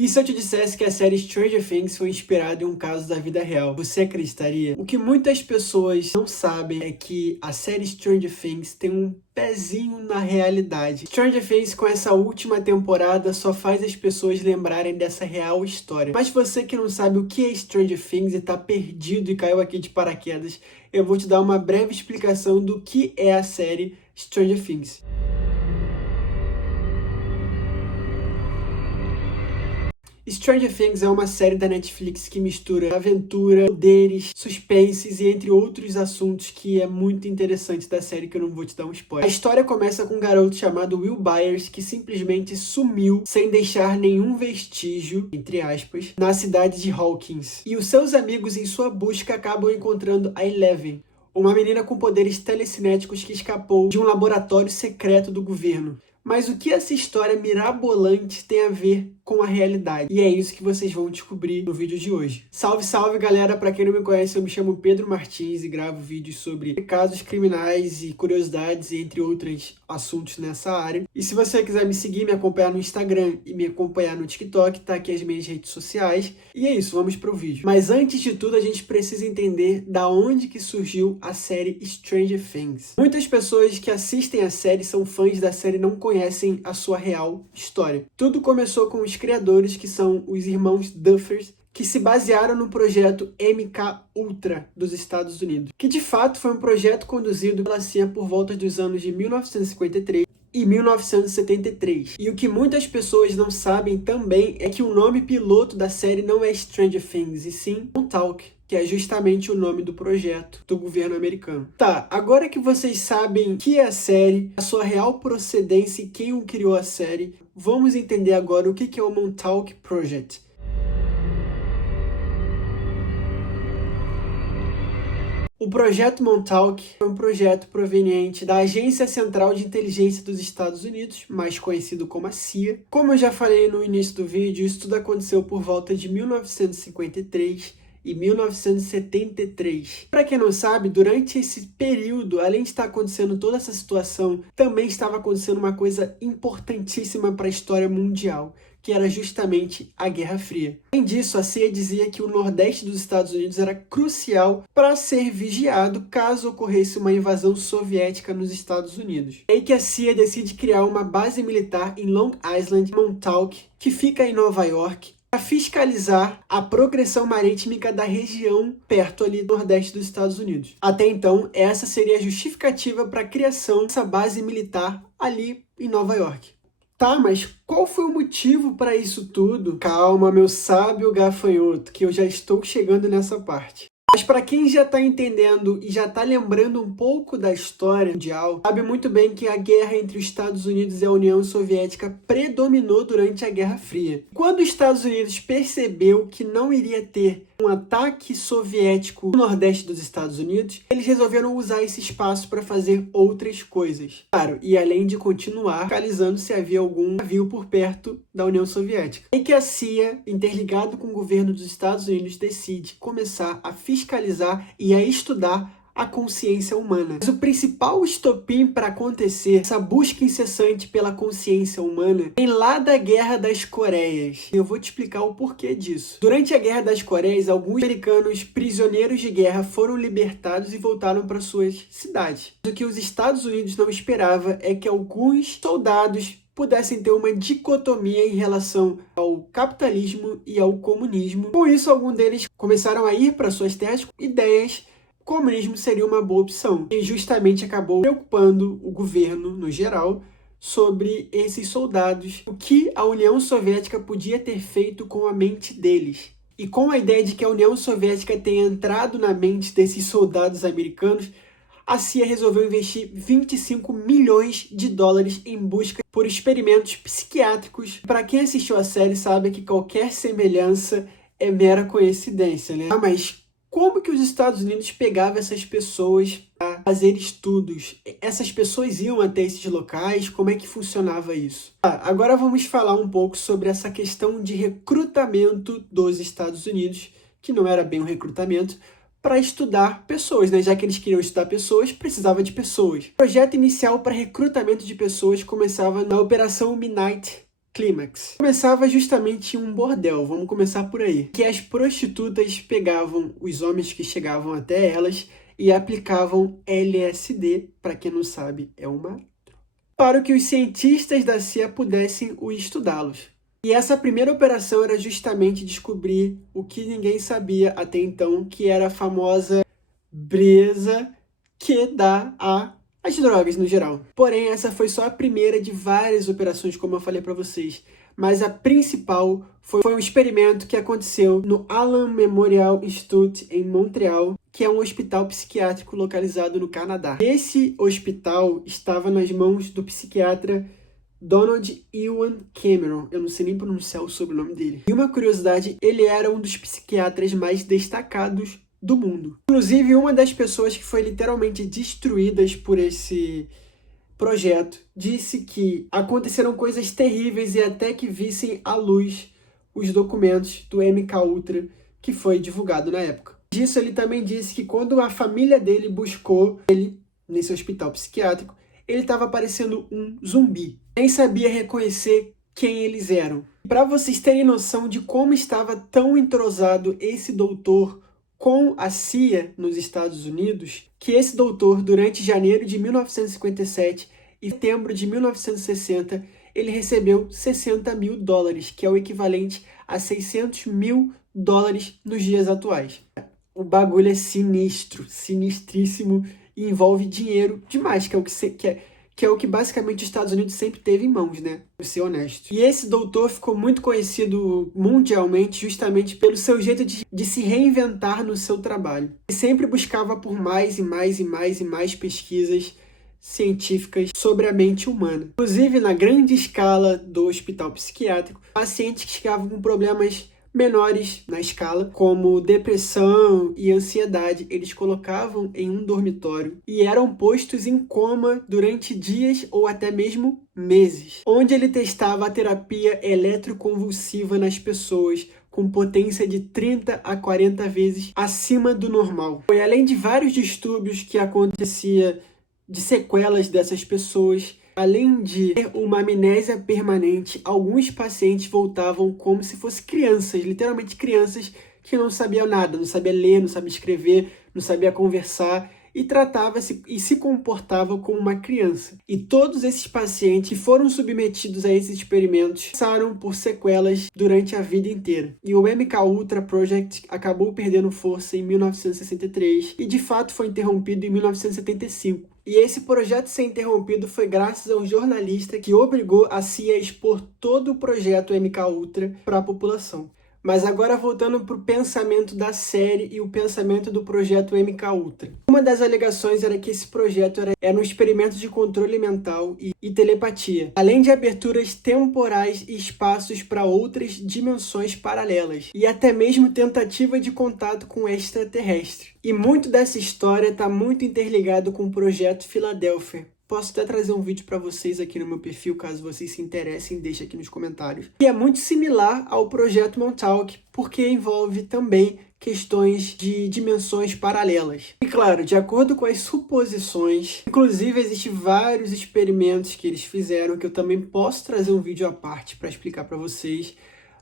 E se eu te dissesse que a série Stranger Things foi inspirada em um caso da vida real, você acreditaria? O que muitas pessoas não sabem é que a série Stranger Things tem um pezinho na realidade. Stranger Things, com essa última temporada, só faz as pessoas lembrarem dessa real história. Mas você que não sabe o que é Stranger Things e tá perdido e caiu aqui de paraquedas, eu vou te dar uma breve explicação do que é a série Stranger Things. Stranger Things é uma série da Netflix que mistura aventura, poderes, suspenses e entre outros assuntos que é muito interessante da série que eu não vou te dar um spoiler. A história começa com um garoto chamado Will Byers que simplesmente sumiu sem deixar nenhum vestígio, entre aspas, na cidade de Hawkins. E os seus amigos em sua busca acabam encontrando a Eleven, uma menina com poderes telecinéticos que escapou de um laboratório secreto do governo. Mas o que essa história mirabolante tem a ver com a realidade? E é isso que vocês vão descobrir no vídeo de hoje. Salve, salve, galera! Para quem não me conhece, eu me chamo Pedro Martins e gravo vídeos sobre casos criminais e curiosidades, entre outros assuntos nessa área. E se você quiser me seguir, me acompanhar no Instagram e me acompanhar no TikTok, tá aqui as minhas redes sociais. E é isso, vamos pro vídeo. Mas antes de tudo, a gente precisa entender da onde que surgiu a série Stranger Things. Muitas pessoas que assistem a série são fãs da série e não conhecem a sua real história. Tudo começou com os criadores, que são os irmãos Duffers, que se basearam no projeto MK Ultra dos Estados Unidos, que de fato foi um projeto conduzido pela CIA por volta dos anos de 1953 e 1973. E o que muitas pessoas não sabem também é que o nome piloto da série não é Stranger Things, e sim Montauk, que é justamente o nome do projeto do governo americano. Tá, agora que vocês sabem o que é a série, a sua real procedência e quem criou a série, vamos entender agora o que é o Montauk Project. O Projeto Montauk é um projeto proveniente da Agência Central de Inteligência dos Estados Unidos, mais conhecido como a CIA. Como eu já falei no início do vídeo, isso tudo aconteceu por volta de 1953 e 1973. Para quem não sabe, durante esse período, além de estar acontecendo toda essa situação, também estava acontecendo uma coisa importantíssima para a história mundial, que era justamente a Guerra Fria. Além disso, a CIA dizia que o Nordeste dos Estados Unidos era crucial para ser vigiado caso ocorresse uma invasão soviética nos Estados Unidos. É aí que a CIA decide criar uma base militar em Long Island, Montauk, que fica em Nova York, para fiscalizar a progressão marítima da região perto ali do Nordeste dos Estados Unidos. Até então, essa seria a justificativa para a criação dessa base militar ali em Nova York. Tá, mas qual foi o motivo para isso tudo? Calma, meu sábio gafanhoto, que eu já estou chegando nessa parte. Mas para quem já está entendendo e já está lembrando um pouco da história mundial, sabe muito bem que a guerra entre os Estados Unidos e a União Soviética predominou durante a Guerra Fria. Quando os Estados Unidos percebeu que não iria ter um ataque soviético no Nordeste dos Estados Unidos, eles resolveram usar esse espaço para fazer outras coisas. Claro, e além de continuar fiscalizando se havia algum navio por perto da União Soviética. É que a CIA, interligado com o governo dos Estados Unidos, decide começar a fiscalizar e a estudar a consciência humana. Mas o principal estopim para acontecer essa busca incessante pela consciência humana vem lá da Guerra das Coreias. E eu vou te explicar o porquê disso. Durante a Guerra das Coreias, alguns americanos prisioneiros de guerra foram libertados e voltaram para suas cidades. O que os Estados Unidos não esperava é que alguns soldados pudessem ter uma dicotomia em relação ao capitalismo e ao comunismo. Com isso, alguns deles começaram a ir para suas terras com ideias. O comunismo seria uma boa opção. E justamente acabou preocupando o governo, no geral, sobre esses soldados, o que a União Soviética podia ter feito com a mente deles. E com a ideia de que a União Soviética tenha entrado na mente desses soldados americanos, a CIA resolveu investir 25 milhões de dólares em busca por experimentos psiquiátricos. Para quem assistiu a série sabe que qualquer semelhança é mera coincidência, né? Mas como que os Estados Unidos pegavam essas pessoas para fazer estudos? Essas pessoas iam até esses locais? Como é que funcionava isso? Agora vamos falar um pouco sobre essa questão de recrutamento dos Estados Unidos, que não era bem um recrutamento, para estudar pessoas, né? Já que eles queriam estudar pessoas, precisava de pessoas. O projeto inicial para recrutamento de pessoas começava na Operação Midnight clímax. Começava justamente em um bordel, vamos começar por aí. Que as prostitutas pegavam os homens que chegavam até elas e aplicavam LSD, para quem não sabe, é uma... para que os cientistas da CIA pudessem estudá-los. E essa primeira operação era justamente descobrir o que ninguém sabia até então, que era a famosa brisa que dá as drogas no geral. Porém, essa foi só a primeira de várias operações, como eu falei para vocês. Mas a principal foi um experimento que aconteceu no Allen Memorial Institute, em Montreal, que é um hospital psiquiátrico localizado no Canadá. Esse hospital estava nas mãos do psiquiatra Donald Ewan Cameron. Eu não sei nem pronunciar o sobrenome dele. E uma curiosidade, ele era um dos psiquiatras mais destacados do mundo. Inclusive, uma das pessoas que foi literalmente destruídas por esse projeto disse que aconteceram coisas terríveis e até que vissem à luz os documentos do MKUltra que foi divulgado na época. Disso, ele também disse que quando a família dele buscou ele nesse hospital psiquiátrico, ele estava parecendo um zumbi. Nem sabia reconhecer quem eles eram. Para vocês terem noção de como estava tão entrosado esse doutor com a CIA nos Estados Unidos, que esse doutor, durante janeiro de 1957 e setembro de 1960, ele recebeu $60 mil, que é o equivalente a $600 mil nos dias atuais. O bagulho é sinistro, sinistríssimo, e envolve dinheiro demais, que é o que basicamente os Estados Unidos sempre teve em mãos, né? Pra ser honesto. E esse doutor ficou muito conhecido mundialmente justamente pelo seu jeito de se reinventar no seu trabalho. Ele sempre buscava por mais e mais e mais e mais pesquisas científicas sobre a mente humana. Inclusive, na grande escala do hospital psiquiátrico, pacientes que chegavam com problemas menores na escala, como depressão e ansiedade, eles colocavam em um dormitório e eram postos em coma durante dias ou até mesmo meses, onde ele testava a terapia eletroconvulsiva nas pessoas com potência de 30 a 40 vezes acima do normal. E além de vários distúrbios que acontecia de sequelas dessas pessoas, além de ter uma amnésia permanente, alguns pacientes voltavam como se fossem crianças, literalmente crianças que não sabiam nada, não sabiam ler, não sabiam escrever, não sabiam conversar e tratava-se e se comportava como uma criança. E todos esses pacientes que foram submetidos a esses experimentos passaram por sequelas durante a vida inteira. E o MKUltra Project acabou perdendo força em 1963 e de fato foi interrompido em 1975. E esse projeto ser interrompido foi graças a um jornalista que obrigou a CIA a expor todo o projeto MKUltra para a população. Mas agora voltando para o pensamento da série e o pensamento do projeto MKUltra. Uma das alegações era que esse projeto era um experimento de controle mental e telepatia, além de aberturas temporais e espaços para outras dimensões paralelas, e até mesmo tentativa de contato com extraterrestre. E muito dessa história está muito interligado com o projeto Filadélfia. Posso até trazer um vídeo para vocês aqui no meu perfil, caso vocês se interessem, deixe aqui nos comentários. E é muito similar ao projeto Montauk, porque envolve também questões de dimensões paralelas. E claro, de acordo com as suposições, inclusive existem vários experimentos que eles fizeram, que eu também posso trazer um vídeo à parte para explicar para vocês,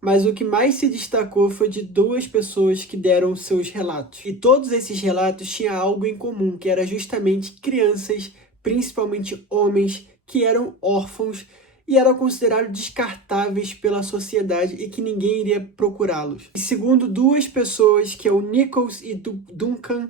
mas o que mais se destacou foi de duas pessoas que deram seus relatos. E todos esses relatos tinham algo em comum, que era justamente crianças, principalmente homens, que eram órfãos e eram considerados descartáveis pela sociedade e que ninguém iria procurá-los. E segundo duas pessoas, que é o Nichols e Duncan,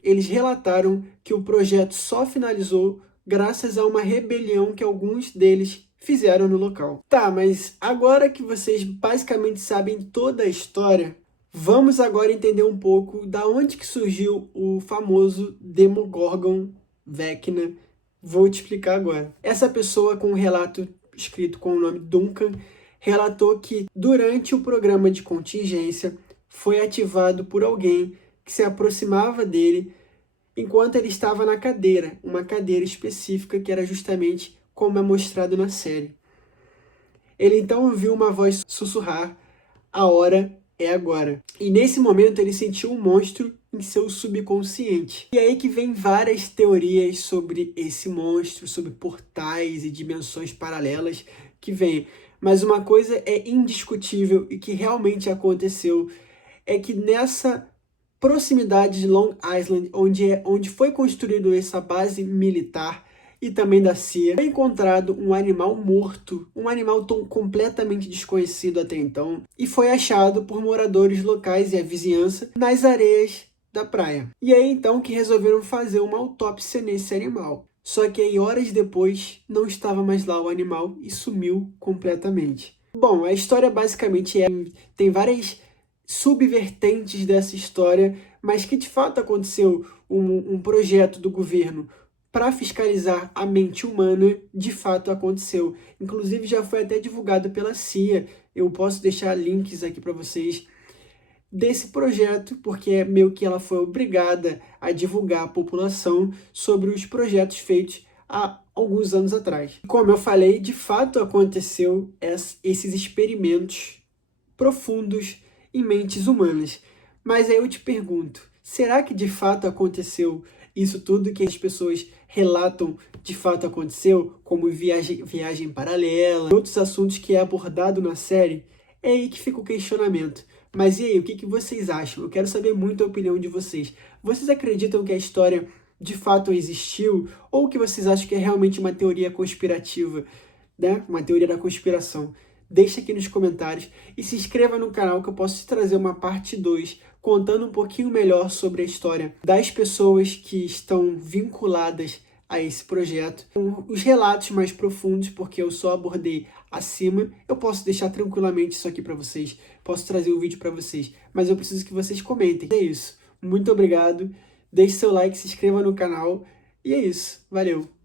eles relataram que o projeto só finalizou graças a uma rebelião que alguns deles fizeram no local. Tá, mas agora que vocês basicamente sabem toda a história, vamos agora entender um pouco da onde que surgiu o famoso Demogorgon Vecna. Vou te explicar agora. Essa pessoa com um relato escrito com o nome Duncan relatou que durante o programa de contingência foi ativado por alguém que se aproximava dele enquanto ele estava na cadeira, uma cadeira específica que era justamente como é mostrado na série. Ele então ouviu uma voz sussurrar: "A hora é agora." E nesse momento ele sentiu um monstro em seu subconsciente. E aí que vem várias teorias sobre esse monstro, sobre portais e dimensões paralelas que vem. Mas uma coisa é indiscutível e que realmente aconteceu, é que nessa proximidade de Long Island, onde foi construído essa base militar e também da CIA, foi encontrado um animal morto, um animal completamente desconhecido até então, e foi achado por moradores locais e a vizinhança nas areias da praia. E aí então que resolveram fazer uma autópsia nesse animal. Só que aí horas depois não estava mais lá o animal e sumiu completamente. Bom, a história basicamente tem várias subvertentes dessa história, mas que de fato aconteceu um projeto do governo para fiscalizar a mente humana, de fato aconteceu. Inclusive já foi até divulgado pela CIA. Eu posso deixar links aqui para vocês desse projeto, porque é meio que ela foi obrigada a divulgar à população sobre os projetos feitos há alguns anos atrás. Como eu falei, de fato aconteceu esses experimentos profundos em mentes humanas. Mas aí eu te pergunto, será que de fato aconteceu isso tudo que as pessoas relatam de fato aconteceu, como viagem paralela, outros assuntos que é abordado na série? É aí que fica o questionamento. Mas e aí, o que vocês acham? Eu quero saber muito a opinião de vocês. Vocês acreditam que a história de fato existiu? Ou que vocês acham que é realmente uma teoria conspirativa, né? Uma teoria da conspiração? Deixa aqui nos comentários e se inscreva no canal que eu posso te trazer uma parte 2 contando um pouquinho melhor sobre a história das pessoas que estão vinculadas a esse projeto. Os relatos mais profundos, porque eu só abordei acima, eu posso deixar tranquilamente isso aqui para vocês, posso trazer o vídeo para vocês, mas eu preciso que vocês comentem. É isso. Muito obrigado, deixe seu like, se inscreva no canal e é isso. Valeu!